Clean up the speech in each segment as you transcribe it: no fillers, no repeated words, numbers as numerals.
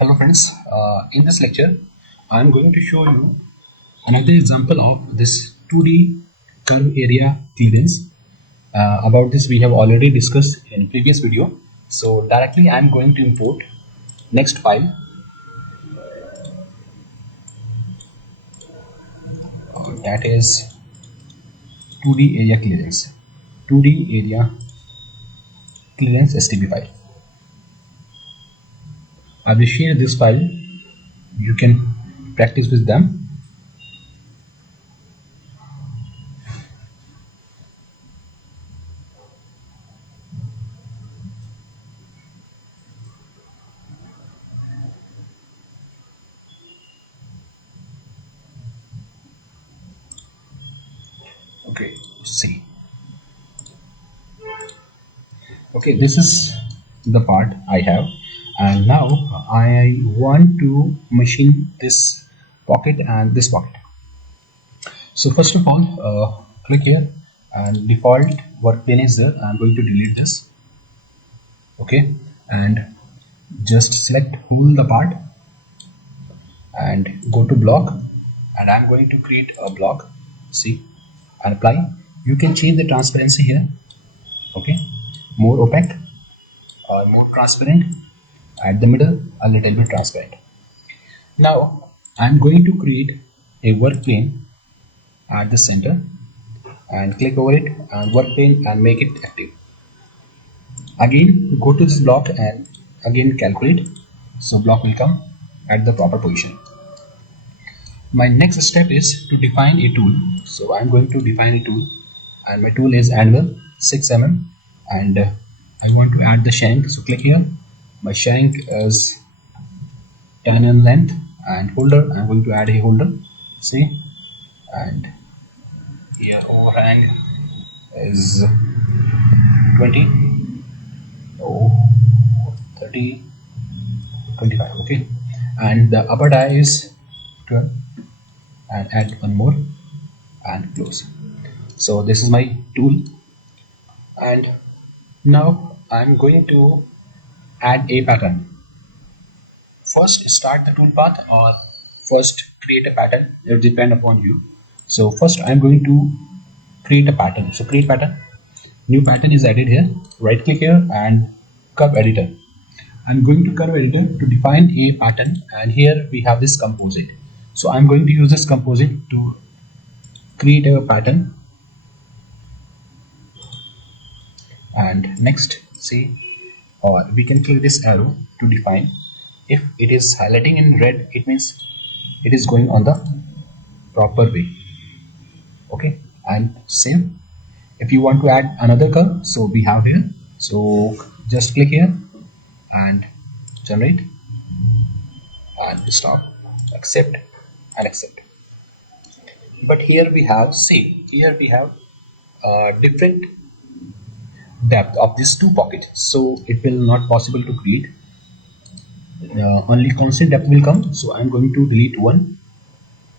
Hello friends, in this lecture I am going to show you another example of this 2D curve area clearance. About this we have already discussed in previous video. So directly I am going to import next file, that is 2D area clearance, 2D area clearance STP file. I will share this file, you can practice with them. Okay, see. Okay, this is the part I have, and now I want to machine this pocket and this pocket. So first of all, click here and default work plane is there. I'm going to delete this. Okay, and just select whole the part and go to block, and I'm going to create a block. See, and apply. You can change the transparency here. Okay, more opaque or more transparent. At the middle, a little bit transparent. Now I'm going to create a work plane at the center and click over it and work plane and make it active. Again go to this block and again calculate, so block will come at the proper position. My next step is to define a tool, so I'm going to define a tool, and my tool is anvil 6 mm, and I want to add the shank, so click here. My shank is 10 mm length, and holder, I'm going to add a holder, see, and here overhang is 20, 30, 25. Okay, and the upper die is 12, and add one more and close. So this is my tool, and now I'm going to add a pattern. First start the toolpath or first create a pattern, it depends upon you. So first I'm going to create a pattern, so create pattern, new pattern is added here, right click here and curve editor. I'm going to curve editor to define a pattern, and here we have this composite, so I'm going to use this composite to create a pattern. And next, see, or we can click this arrow to define. If it is highlighting in red, it means it is going on the proper way. Okay, and same if you want to add another curve, so we have here, so just click here and generate and stop, accept and accept. But here we have, see, here we have different depth of these two pockets, so it will not possible to create, only constant depth will come. So I'm going to delete one,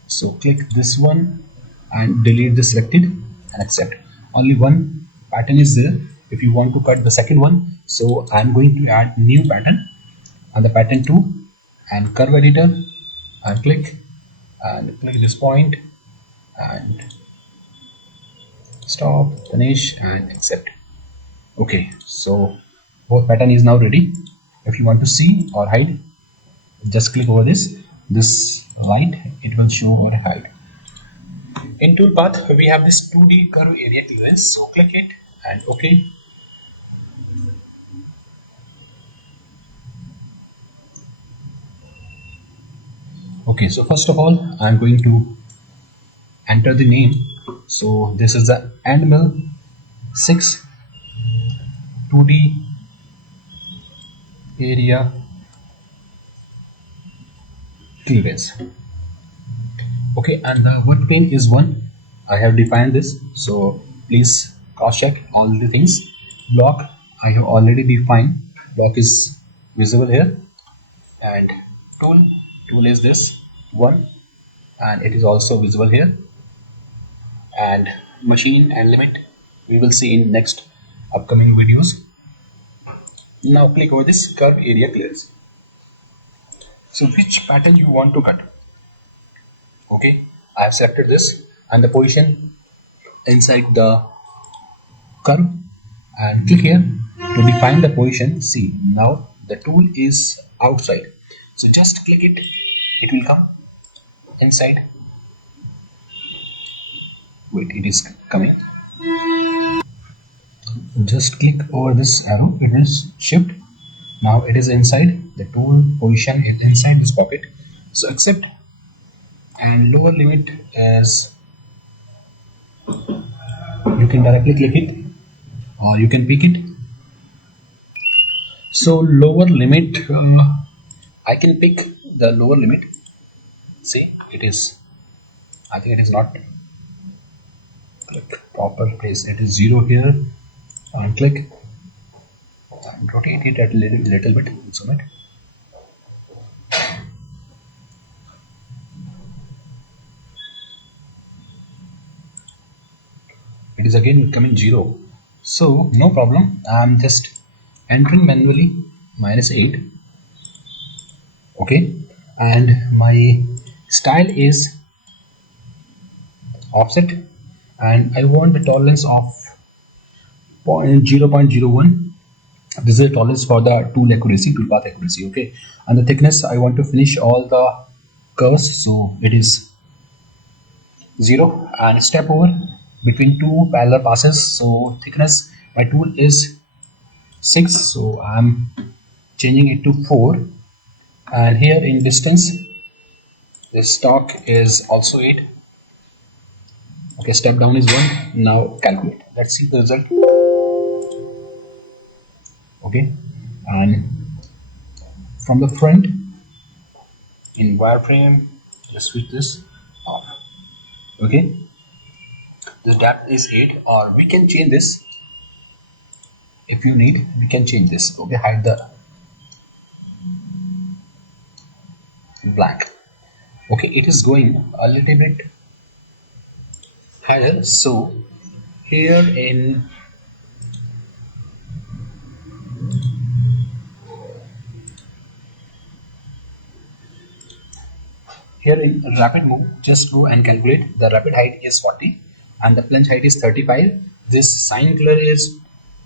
so click this one and delete the selected and accept. Only one pattern is there. If you want to cut the second one, so I'm going to add new pattern and the pattern 2 and curve editor and click this point and stop, finish and accept. Okay, so both pattern is now ready. If you want to see or hide, just click over this light, it will show or hide. In toolpath we have this 2D curve area clearance, so click it and okay. Okay, so first of all I'm going to enter the name, so this is the anvil 6 2D area clearance. Okay, and the work plane is 1. I have defined this, so please cross check all the things. Block I have already defined, block is visible here, and tool is this 1 and it is also visible here, and machine and limit we will see in next upcoming videos. Now click over this curve area clearance. So which pattern you want to cut? Okay, I have selected this and the position inside the curve, and click here to define the position. See, now the tool is outside, so just click it, it will come inside. Wait, it is coming. Just click over this arrow, it will shift. Now it is inside, the tool position is inside this pocket. So accept, and lower limit is, you can directly click it or you can pick it. So lower limit, I can pick the lower limit. See, it is, I think it is not click proper place, it is 0 here, and click and rotate it at little bit, zoom it. It is again coming 0, so no problem. I'm just entering manually -8. Okay, and my style is offset, and I want the tolerance of 0.01. This is a tolerance for the tool accuracy, tool path accuracy. Okay, and the thickness, I want to finish all the curves, so it is 0. And step over between two parallel passes, so thickness, my tool is 6, so I'm changing it to 4. And here in distance, the stock is also 8. Okay, step down is 1. Now calculate, let's see the result. Okay, and from the front in wireframe, let's switch this off. Okay, the depth is 8, or we can change this if you need, we can change this. Okay, hide the blank. Okay, it is going a little bit higher, so here in rapid move, just go and calculate. The rapid height is 40 and the plunge height is 35. This sign color is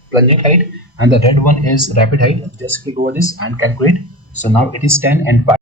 plunging height and the red one is rapid height. Just click over this and calculate. So now it is 10 and 5.